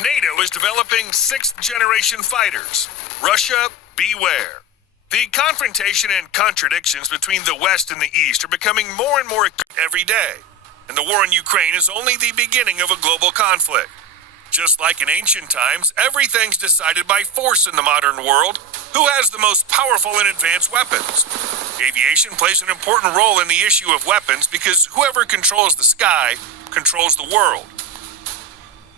NATO is developing sixth-generation fighters. Russia, beware. The confrontation and contradictions between the West and the East are becoming more and more acute every day, and the war in Ukraine is only the beginning of a global conflict. Just like in ancient times, everything's decided by force in the modern world. Who has the most powerful and advanced weapons? Aviation plays an important role in the issue of weapons because whoever controls the sky controls the world.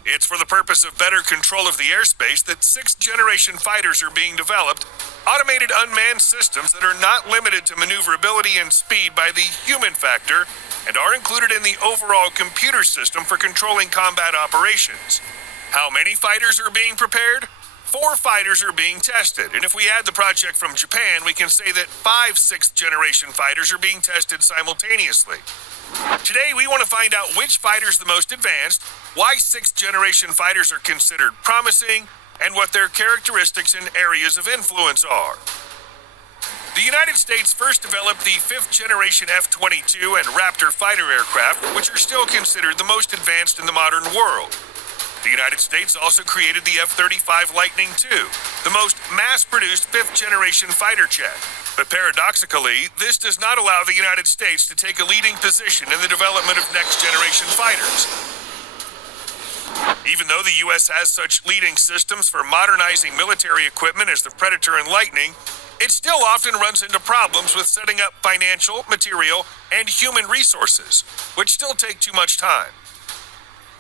It's for the purpose of better control of the airspace that sixth-generation fighters are being developed, automated unmanned systems that are not limited to maneuverability and speed by the human factor and are included in the overall computer system for controlling combat operations. How many fighters are being prepared? 4 fighters are being tested, and if we add the project from Japan, we can say that 5 sixth-generation fighters are being tested simultaneously. Today, we want to find out which fighter is the most advanced, why sixth-generation fighters are considered promising, and what their characteristics and areas of influence are. The United States first developed the 5th-generation F-22 and Raptor fighter aircraft, which are still considered the most advanced in the modern world. The United States also created the F-35 Lightning II, the most mass-produced 5th-generation fighter jet. But paradoxically, this does not allow the United States to take a leading position in the development of next-generation fighters. Even though the U.S. has such leading systems for modernizing military equipment as the Predator and Lightning, it still often runs into problems with setting up financial, material, and human resources, which still take too much time.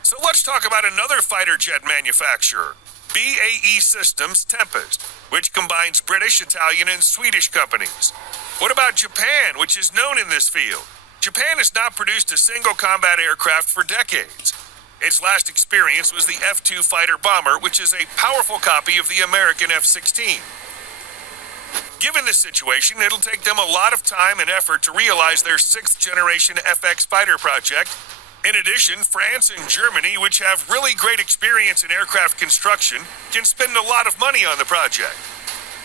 So let's talk about another fighter jet manufacturer, BAE Systems Tempest, which combines British, Italian, and Swedish companies. What about Japan, which is known in this field? Japan has not produced a single combat aircraft for decades. Its last experience was the F-2 fighter bomber, which is a powerful copy of the American F-16. Given this situation, it'll take them a lot of time and effort to realize their 6th-generation FX fighter project. In addition, France and Germany, which have really great experience in aircraft construction, can spend a lot of money on the project.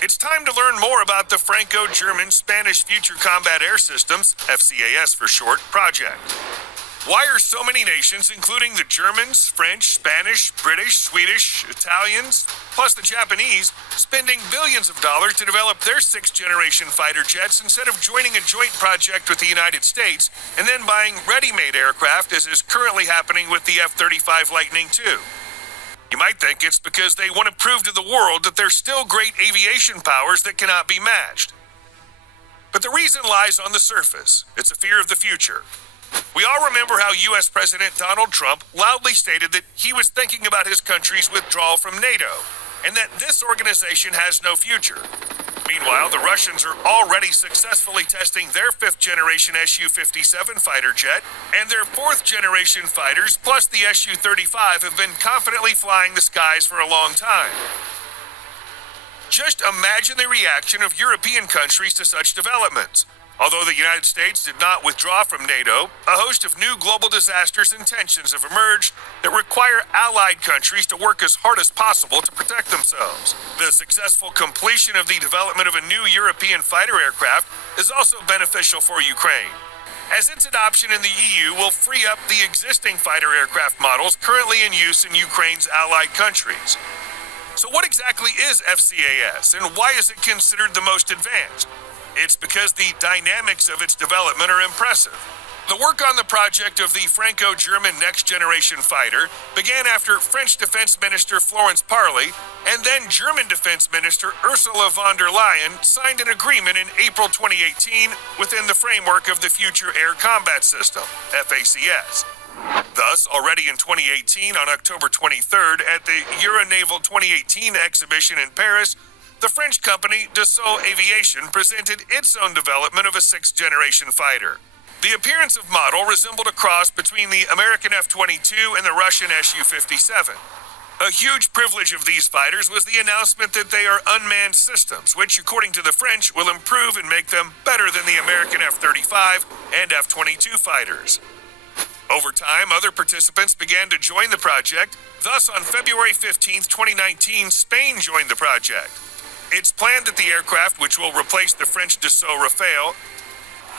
It's time to learn more about the Franco-German-Spanish Future Combat Air Systems, FCAS for short, project. Why are so many nations, including the Germans, French, Spanish, British, Swedish, Italians, plus the Japanese, spending billions of dollars to develop their 6th-generation fighter jets instead of joining a joint project with the United States and then buying ready-made aircraft, as is currently happening with the F-35 Lightning II? You might think it's because they want to prove to the world that they're still great aviation powers that cannot be matched. But the reason lies on the surface. It's a fear of the future. We all remember how U.S. President Donald Trump loudly stated that he was thinking about his country's withdrawal from NATO, and that this organization has no future. Meanwhile, the Russians are already successfully testing their 5th-generation Su-57 fighter jet, and their 4th-generation fighters, plus the Su-35, have been confidently flying the skies for a long time. Just imagine the reaction of European countries to such developments. Although the United States did not withdraw from NATO, a host of new global disasters and tensions have emerged that require allied countries to work as hard as possible to protect themselves. The successful completion of the development of a new European fighter aircraft is also beneficial for Ukraine, as its adoption in the EU will free up the existing fighter aircraft models currently in use in Ukraine's allied countries. So what exactly is FCAS, and why is it considered the most advanced? It's because the dynamics of its development are impressive. The work on the project of the Franco-German next-generation fighter began after French Defense Minister Florence Parly and then German Defense Minister Ursula von der Leyen signed an agreement in April 2018 within the framework of the Future Air Combat System, FACS. Thus, already in 2018, on October 23rd, at the Euronaval 2018 exhibition in Paris, the French company Dassault Aviation presented its own development of a 6th-generation fighter. The appearance of model resembled a cross between the American F-22 and the Russian Su-57. A huge privilege of these fighters was the announcement that they are unmanned systems, which, according to the French, will improve and make them better than the American F-35 and F-22 fighters. Over time, other participants began to join the project. Thus, on February 15, 2019, Spain joined the project. It's planned that the aircraft, which will replace the French Dassault Rafale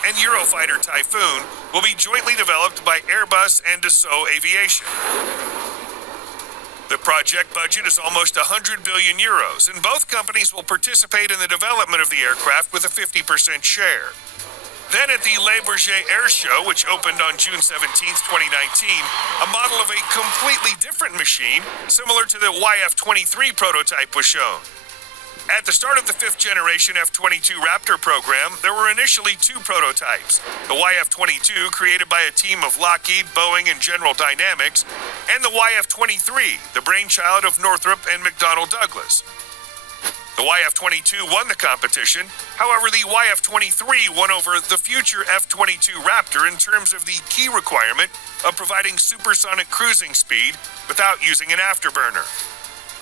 and Eurofighter Typhoon, will be jointly developed by Airbus and Dassault Aviation. The project budget is almost 100 billion euros, and both companies will participate in the development of the aircraft with a 50% share. Then at the Le Bourget Air Show, which opened on June 17, 2019, a model of a completely different machine, similar to the YF-23 prototype, was shown. At the start of the fifth generation F-22 Raptor program, there were initially two prototypes, the YF-22, created by a team of Lockheed, Boeing, and General Dynamics, and the YF-23, the brainchild of Northrop and McDonnell Douglas. The YF-22 won the competition. However, the YF-23 won over the future F-22 Raptor in terms of the key requirement of providing supersonic cruising speed without using an afterburner.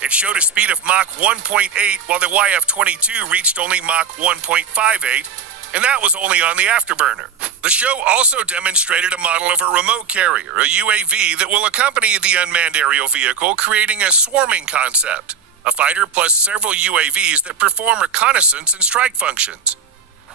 It showed a speed of Mach 1.8, while the YF-22 reached only Mach 1.58, and that was only on the afterburner. The show also demonstrated a model of a remote carrier, a UAV, that will accompany the unmanned aerial vehicle, creating a swarming concept. A fighter plus several UAVs that perform reconnaissance and strike functions.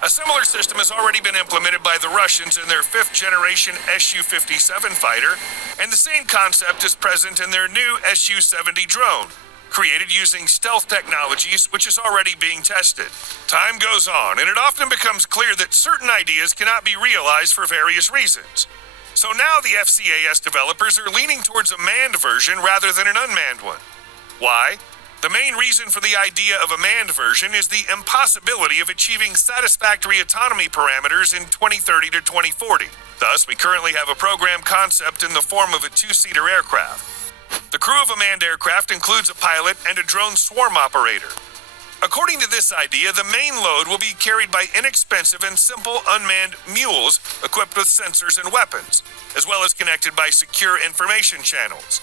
A similar system has already been implemented by the Russians in their fifth-generation Su-57 fighter, and the same concept is present in their new Su-70 drone, created using stealth technologies, which is already being tested. Time goes on, and it often becomes clear that certain ideas cannot be realized for various reasons. So now the FCAS developers are leaning towards a manned version rather than an unmanned one. Why? The main reason for the idea of a manned version is the impossibility of achieving satisfactory autonomy parameters in 2030 to 2040. Thus, we currently have a program concept in the form of a two-seater aircraft. The crew of a manned aircraft includes a pilot and a drone swarm operator. According to this idea, the main load will be carried by inexpensive and simple unmanned mules equipped with sensors and weapons, as well as connected by secure information channels.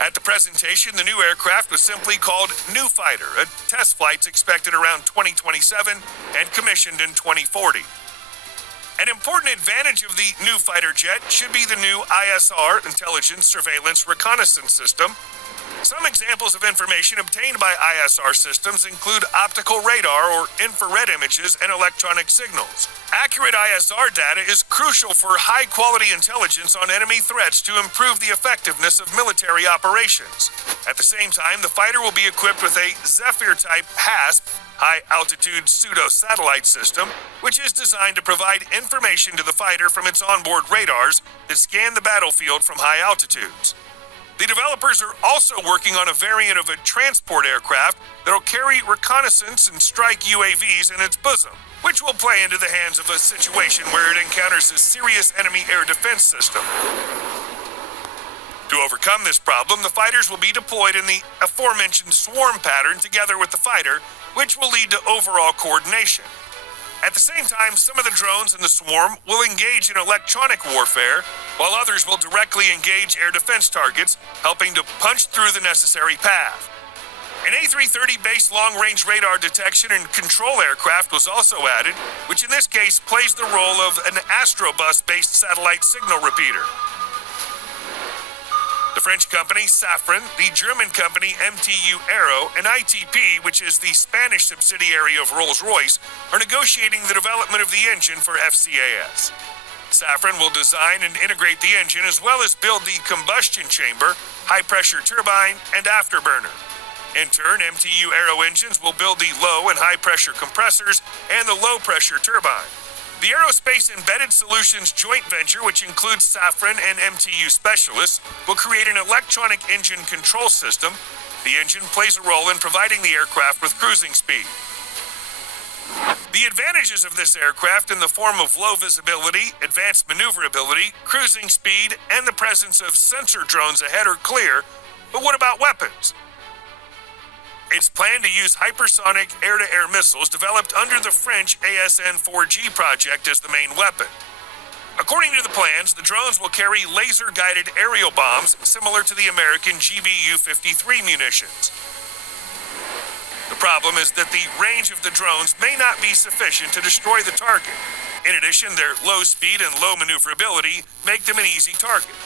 At the presentation, the new aircraft was simply called New Fighter, a test flight's expected around 2027 and commissioned in 2040. An important advantage of the new fighter jet should be the new ISR, Intelligence, Surveillance, Reconnaissance System. Some examples of information obtained by ISR systems include optical radar or infrared images and electronic signals. Accurate ISR data is crucial for high-quality intelligence on enemy threats to improve the effectiveness of military operations. At the same time, the fighter will be equipped with a Zephyr-type HASP, high-altitude pseudo-satellite system, which is designed to provide information to the fighter from its onboard radars that scan the battlefield from high altitudes. The developers are also working on a variant of a transport aircraft that will carry reconnaissance and strike UAVs in its bosom, which will play into the hands of a situation where it encounters a serious enemy air defense system. To overcome this problem, the fighters will be deployed in the aforementioned swarm pattern together with the fighter, which will lead to overall coordination. At the same time, some of the drones in the swarm will engage in electronic warfare, while others will directly engage air defense targets, helping to punch through the necessary path. An A330-based long-range radar detection and control aircraft was also added, which in this case plays the role of an Astrobus-based satellite signal repeater. The French company Safran, the German company MTU Aero, and ITP, which is the Spanish subsidiary of Rolls-Royce, are negotiating the development of the engine for FCAS. Safran will design and integrate the engine as well as build the combustion chamber, high-pressure turbine, and afterburner. In turn, MTU Aero engines will build the low and high-pressure compressors and the low-pressure turbine. The Aerospace Embedded Solutions joint venture, which includes Safran and MTU specialists, will create an electronic engine control system. The engine plays a role in providing the aircraft with cruising speed. The advantages of this aircraft in the form of low visibility, advanced maneuverability, cruising speed, and the presence of sensor drones ahead are clear, but what about weapons? It's planned to use hypersonic air-to-air missiles developed under the French ASN-4G project as the main weapon. According to the plans, the drones will carry laser-guided aerial bombs similar to the American GBU-53 munitions. The problem is that the range of the drones may not be sufficient to destroy the target. In addition, their low speed and low maneuverability make them an easy target.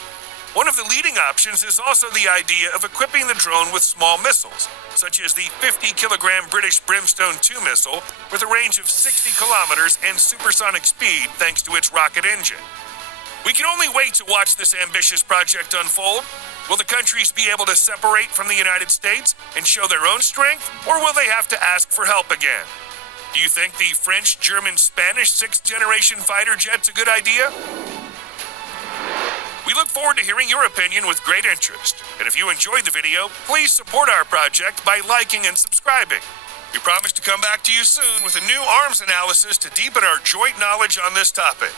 One of the leading options is also the idea of equipping the drone with small missiles, such as the 50-kilogram British Brimstone 2 missile with a range of 60 kilometers and supersonic speed thanks to its rocket engine. We can only wait to watch this ambitious project unfold. Will the countries be able to separate from the United States and show their own strength, or will they have to ask for help again? Do you think the French, German, Spanish sixth-generation fighter jet's a good idea? We look forward to hearing your opinion with great interest. And if you enjoyed the video, please support our project by liking and subscribing. We promise to come back to you soon with a new arms analysis to deepen our joint knowledge on this topic.